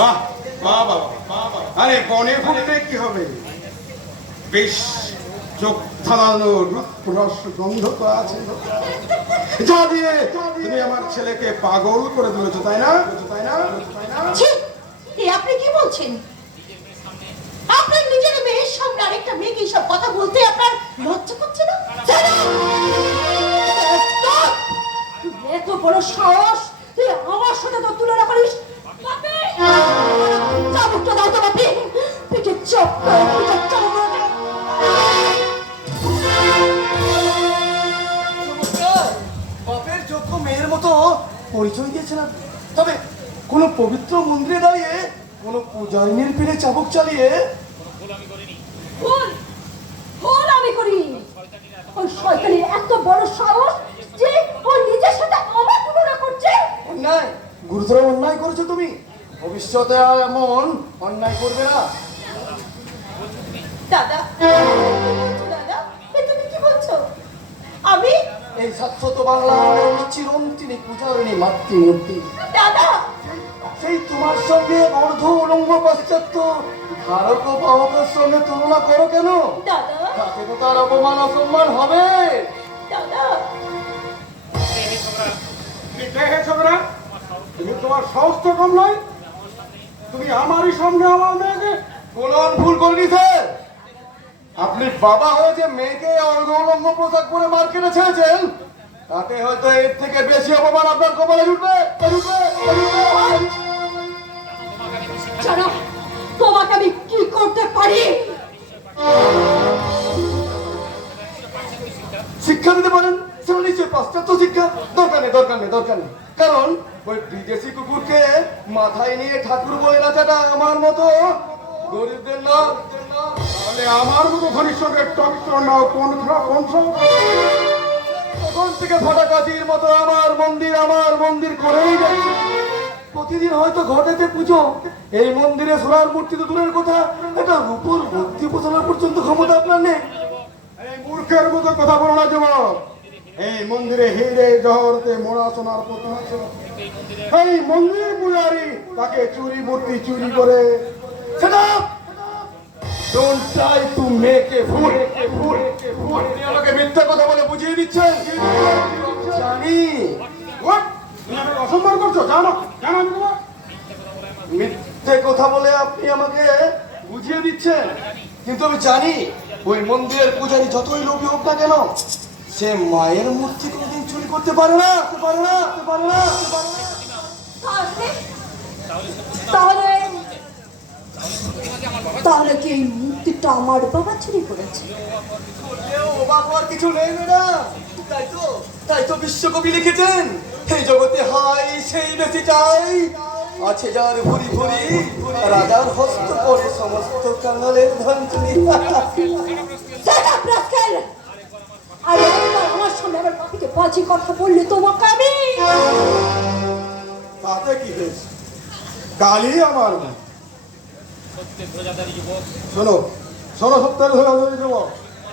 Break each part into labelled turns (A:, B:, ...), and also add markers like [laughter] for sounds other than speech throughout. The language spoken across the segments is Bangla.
A: বাহ বাহ। আরে বনে ঘুরতে কি হবে? বেশ, চোখ ধারানো রূপরস গন্ধ তো আছে। তুমি আমার ছেলেকে পাগল করে দিয়েছ তাই না? তাই না?
B: এ আপনি কি বলছেন? আপনার নিজের মেয়ের সামনে আরেকটা মেয়েকে সব কথা বলতে আপনার লজ্জা করছে না? এত বড় সাহস
C: পরিচয় দিয়েছেন আপনি। তবে কোনো পবিত্র মন্দিরে দাঁড়িয়ে কোনো পূজারিনীর পিঠে চাবুক চালিয়ে
B: ভুল আমি করি ওই শয়তানের এত বড় সাহস যে ও নিজের সাথে আমার তুলনা করছে।
C: অন্যায় গুরুতর অন্যায় করেছ তুমি। ভবিষ্যতে আর এমন অন্যায় করবে না।
B: দাদা দাদা তুমি কি বলছো? আমি
C: এই বাংলা চিরন্তিনী পূজারিণী মাতৃমূর্তি।
B: দাদা!
C: সেই তোমার সঙ্গে অর্ধ উলঙ্গ পাশ্চাত্য ধারক বাহকের সঙ্গে তুলনা করো কেন? তাতে তো তার অপমান অসম্মান হবে।
A: তুমি তোমার সাহস তো কম নয় তুমি আমারই সামনে আমার মেয়েকে
C: ভুল আপনি বাবা হয়ে যে মেয়েকে অর্ধলঙ্গ পোশাক পরে মার্কেটে ছেড়েছেন তাতে হয়তো এর থেকে বেশি অপমান আপনার কপালে।
B: জানো তোমাকে আমি কি করতে পারি?
C: শিক্ষা দিতে পারেন? সেটা নিশ্চয়ই পাশ্চাত্য শিক্ষা। দরকার নেই দরকার নেই দরকার নেই। কারণ ওই বিদেশি কুকুরকে মাথায় নিয়ে ঠাকুর বলে নাচাটা আমার মতো গরিবদের না।
A: তাহলে আমার মতো ঘনিষ্ঠকে টক্কর নাও কোন কোন
C: তখন থেকে ফটাকাশির মতো আমার মন্দির আমার মন্দির করেই যাচ্ছে। প্রতিদিন হয়তো ঘটেতে পুজো। এই মন্দিরে সোনার মূর্তি তো দূরের কথা। এটা রূপর মূর্তি বসানোর পর্যন্ত ক্ষমতা আপনার নেই।
A: এই মূর্খের মতো কথা বলো না, যুবক। এই মন্দিরে হিরে জহরতে মোড়া সোনার প্রতিমা। এই মন্দির পূজারি তাকে চুরি মূর্তি চুরি করে।
C: সেটা don't try to make a fool আপনি আমাকে মিথ্যা কথা বলে বুঝিয়ে দিচ্ছেন? জানি।
A: করছ? জানো জানো
C: মিথ্যে কথা বলে আপনি আমাকে বুঝিয়ে দিচ্ছেন? কিন্তু আমি জানি, ওই মন্দিরের পূজারি যতই লোভী হোক না কেন, সে মায়ের মূর্তি কোনোদিন চুরি করতে পারে না। পারে না পারে না পারে না।
B: তাহলে তাহলে কি এই মূর্তিটা আমার বাবা চুরি করেছে?
C: করলেও অবাক হওয়ার কিছু নেই ম্যাডাম। তাই তো তাই তো বিশ্বকবি লিখেছেন। এই জগতে হাই সেই বেশি চাই আছে যার ভুরি ভুরি রাজার হস্ত করে সমস্ত কাঙালের ধন চুরি!
B: আর আমার সামনে আমার বাপিকে বাজি কথা বললে তোমাকে আমি?
A: তাতে কি হয়েছে? কালই আমার মা শোনো শোনো সত্তর ধরে যুবক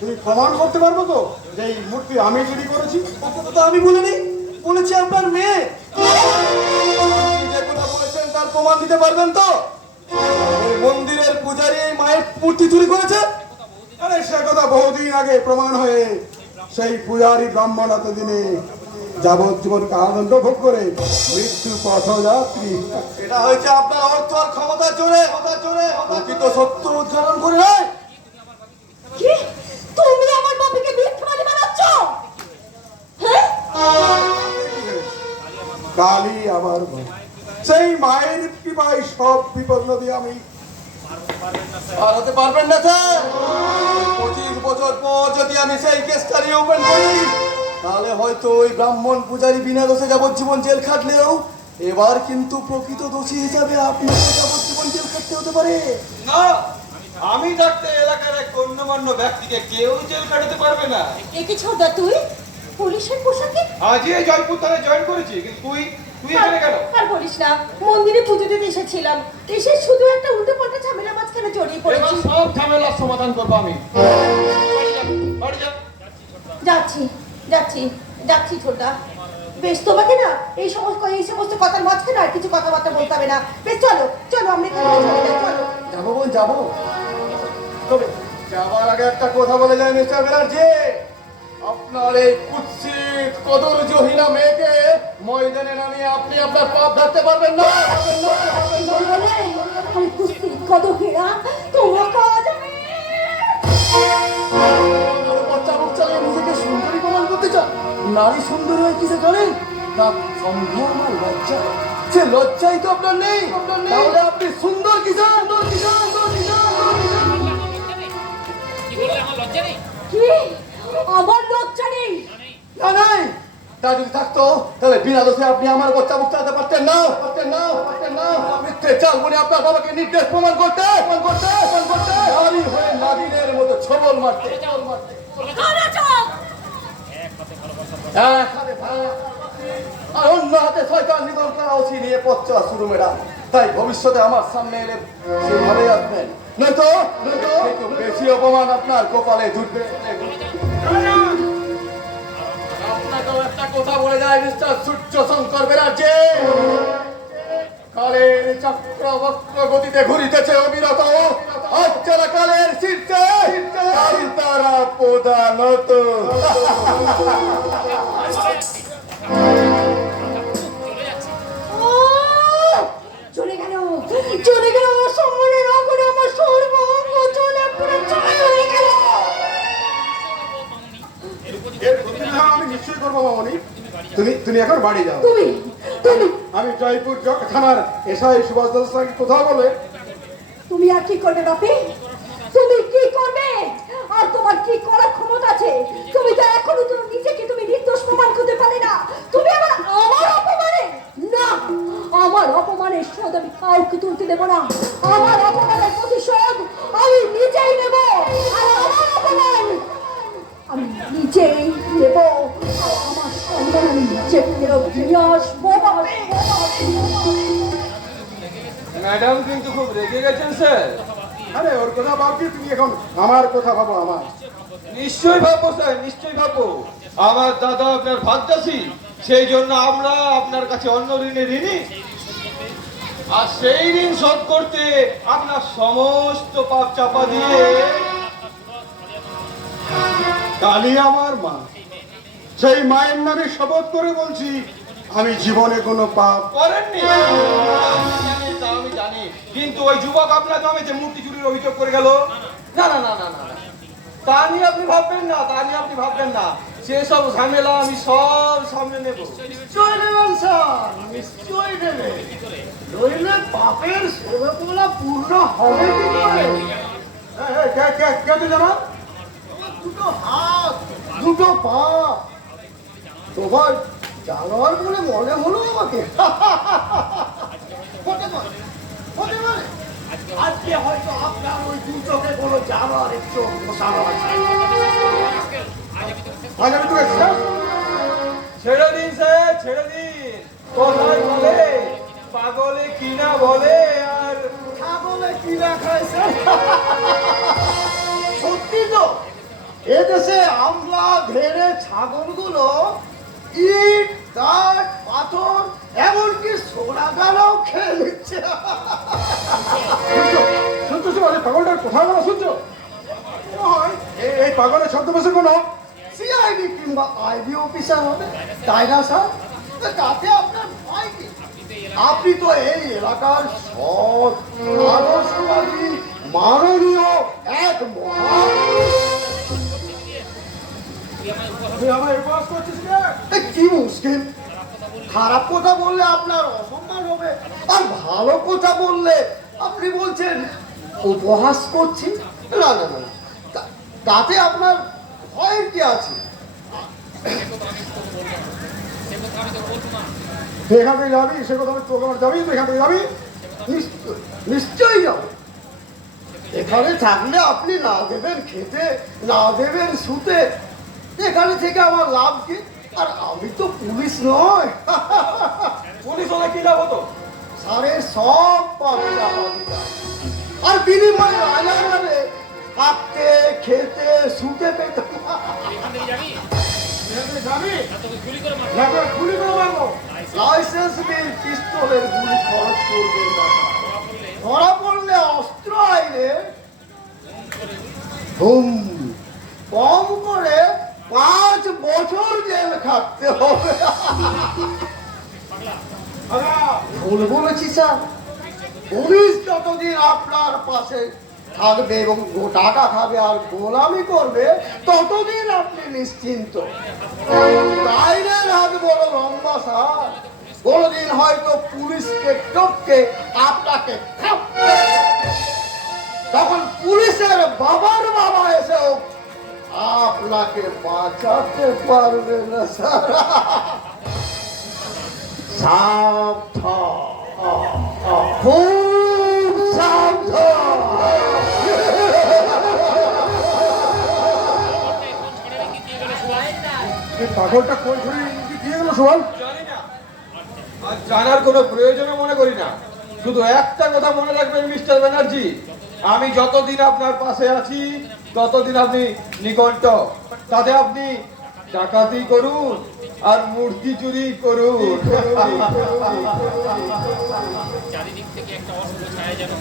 A: তুমি প্রমাণ করতে পারব তো যে এই মূর্তি আমি চুরি করেছি?
C: তো আমি বলিনি, বলেছি আপনার মেয়ে। তার প্রমাণ দিতে পারবেন তো? মন্দিরের পূজারি মায়ের মূর্তি চুরি করেছে?
A: আরে সে কথা বহুদিন আগে প্রমাণ হয়ে সেই পূজারী ব্রাহ্মণ দিনে যাবজ্জীবন কারাদণ্ড ভোগ করে মৃত্যু পথযাত্রী।
C: এটা হয়েছে আপনার অর্থ আর ক্ষমতা জোরে ক্ষমতা জোরে প্রকৃত সত্য উদ্ঘাটন করে নয়
B: কি? তুমি আমার বাপিকে মিথ্যাবাদী বানাচ্ছ হ্যাঁ?
A: কালই আমার। সেই মায়ের কৃপায় সব বিপদ নদী আমি
C: পারবেন না স্যার। পঁচিশ বছর পর যদি আমি সেই কেসটা রিওপেন করি তাহলে হয়তো ওই ব্রাহ্মণ পূজারী বিনা দোষে যাবজ্জীবন জেল খাটলেও এবার কিন্তু প্রকৃত দোষী হিসাবে আপনাকে যাবজ্জীবন জেল খাটতে হতে পারে।
D: না আমি থাকতে এলাকার এক গণ্যমান্য ব্যক্তিকে কেউ জেল কাটাতে পারবে না।
B: একে ছোড়দা তুই? পুলিশের পোশাকে?
D: আজই এই জয়পুর থানায় জয়েন করেছি কিন্তু তুই তুই এখানে কেন?
B: আর বলিস না মন্দিরে পুজো দিতে এসেছিলাম। এসে শুধু একটা উল্টো পাল্টা ঝামেলা মাঝখানে জড়িয়ে পড়েছি।
D: সব ঝামেলার সমাধান করব আমি।
B: যাচ্ছি। যাচ্ছি যাচ্ছি ছোটা বেশ তোমাকে না এই সমস্ত এই সমস্ত কথার মাঝখানে আর কিছু কথাবার্তা বলতে হবে না বেশ চলো চলো আমরা চলে যাই, চলো
C: যাব বোন যাব তবে যাবার আগে একটা কথা বলে যায় মিস্টার ব্যানার্জি আপনার এই কুৎসিত কদর জহিলা মেয়েকে ময়দানে নামিয়ে আপনি আপনার পাপ ধরতে পারবেন না পারবেন না, পারবেন না। নারী সুন্দরী হয় কিসে জানেন তা সম্ভ্রম আর লজ্জা। সে লজ্জাই তো আপনার নেই। তাহলে আপনি সুন্দর কিসে সুন্দর কিসে সুন্দর কিসে
E: কি আমার লজ্জা নেই?
B: কি? আমার লজ্জা
C: না নাই। তা যদি থাকতো তাহলে বিনা দোষে আপনি আমার বাচ্চা মুখ চালাতে পারতেন না। পারতেন না পারতেন না। মিথ্যে চাল বলে আপনার বাবাকে নির্দেশ প্রমাণ করতে। প্রমাণ করতে প্রমাণ করতে নারী হয়ে নাদিনের মতো ছবল মারতে। ছবল মারতে এক আর অন্য হাতে শয়তান নিধন করা উচিত নিয়ে পথ চলা শুরু তাই ভবিষ্যতে আমার সামনে এলে আসবেন নয়তো বেশি অপমান আপনার কপালে একটা কথা বলে যায় মিস্টার সূর্য শঙ্কর ব্যানার্জি কালের চক্রবক্র গতিতে ঘুরিতেছে অবিরত। আজ যারা কালের শীর্ষে তারা প্রধানত।
E: চলে যাচ্ছে
B: ও চলে গেল চলে গেল সম্মানে না আমার সর্বঙ্গ চলে পুরো চলে হয়ে গেল।
A: আমি নিশ্চয়ই করব মামনি। তুমি তুমি এখন বাড়ি যাও।
B: তুমি তুমি।
A: আমি জয়পুর থানার এসআই সুভাষ দাসের সঙ্গে কথা বলে
B: তুমি আর কি করবে, বাপি? তুমি কি করবে? আর তোমার কি করার ক্ষমতা আছে? তুমি তো এখনও তো নিজেকে তুমি নির্দোষ প্রমাণ করতে পারে না। তুমি আমার আমার অপমানে? না, আমার অপমানের সদ আমি কাউকে তুলতে দেবো না। আমার অপমানের প্রতিশোধ আমি নিজেই
D: ম্যাডাম কিন্তু খুব রেগে গেছেন স্যার।
A: আরে ওর কথা ভাবছি তুমি এখন আমার কথা ভাবো আমার।
D: নিশ্চয়ই ভাববো স্যার নিশ্চয়ই ভাববো। আমার দাদা আপনার সেই জন্য আমরা আপনার কাছে অন্য ঋণে ঋণী। আর সেই ঋণ শোধ করতে আপনার সমস্ত পাপ চাপা দিয়ে
A: কালী আমার মা সেই মায়ের নামে শপথ করে বলছি আমি জীবনে কোনো পাপ
D: করেননি। কিন্তু ওই যুবক আপনার নামে যে মূর্তি চুরির অভিযোগ করে গেল? না না না না না। তা নিয়ে আপনি ভাববেন না তা নিয়ে আপনি ভাববেন না। সেসব ঝামেলা আমি সব সামনে নেব।
F: নিশ্চয় নেবেন স্যার নিশ্চয় নেবে নইলে পাপের সেবাগুলা পূর্ণ হবে কি করে?
A: এই, এই, কে কে কে তুই জানা?
F: দুটো হাত দুটো পা। তোমার জানোয়ার বলে মনে হলো আমাকে। [laughs] হতে পারে? আজকে হয়তো আপনার ওই দু চোখে কোনো জানোয়ারের চোখ বসানো আছে
D: ছেড়ে দিন স্যার ছেড়ে দিন। কথায় বলে? পাগলে কিনা বলে আর
F: ছাগলে কি না খাইছে সত্যি তো এদেশে আমরা ধেড়ে ছাগলগুলো ইট কাঠ পাথর এমনকি সোনা গানাও নিচ্ছে
A: শুনছো শুনছো পাগলটার কথা বলা শুনছো? এই- এই পাগলের ছদ্মবেশে কোনো?
F: সিআইডি কিংবা আইবি অফিসার হবে তাই না স্যার তাতে আপনার ভয় কি? আপনি তো এই এলাকার সৎ আদর্শবাদী মাননীয় এক মহান। কি মুশকিল? খারাপ কথা বললে আপনার অসম্মান হবে, আর ভালো কথা বললে আপনি বলছেন, উপহাস করছি? না না না। তাতে আপনার ভয়ের কি আছে?
A: এখান থেকে যাবি, সে কথা তোকে যাবি এখান থেকে যাবি
F: নিশ্চয়ই যাব। এখানে থাকলে আপনি না দেবেন খেতে, না দেবেন শুতে, এখানে থেকে আমার লাভ কি? আর আমি তো পুলিশ নয়
D: পুলিশ হলে কি লাভ হতো?
F: সারের সব পাবে। আর বিনিময়ে রাজারে থাকতে খেতে শুতে পেতাম।
E: যাবি?
F: লাইসেন্স বিল পিস্তলের গুলি খরচ ধরা পড়লে? অস্ত্র হুম কম করে পাঁচ বছর জেল খাটতে হবে। ভুল বলেছি, স্যার। পুলিশ যতদিন আপনার পাশে থাকবে এবং টাকা খাবে আর গোলামি করবে, ততদিন আপনি নিশ্চিন্ত। বাইরের হাত বড় লম্বা, স্যার। কোনোদিন হয়তো পুলিশকে টপকে আপনাকে তখন পুলিশের বাবার বাবা এসেও আপনাকে বাঁচাতে পারবে না স্যার সাবধান। খুব সাবধান।
E: পাগলটা এখন ছাড়া রেখে দিয়ে গেলে
D: আর জানার কোনো প্রয়োজনও মনে করি না। শুধু একটা কথা মনে রাখবেন মিস্টার ব্যানার্জি। আমি যতদিন আপনার পাশে আছি ততদিন আপনি নিকণ্ঠ তাতে আপনি ডাকাতি করুন আর মূর্তি চুরি করুন।
E: চারিদিক থেকে একটা ছায়া যেন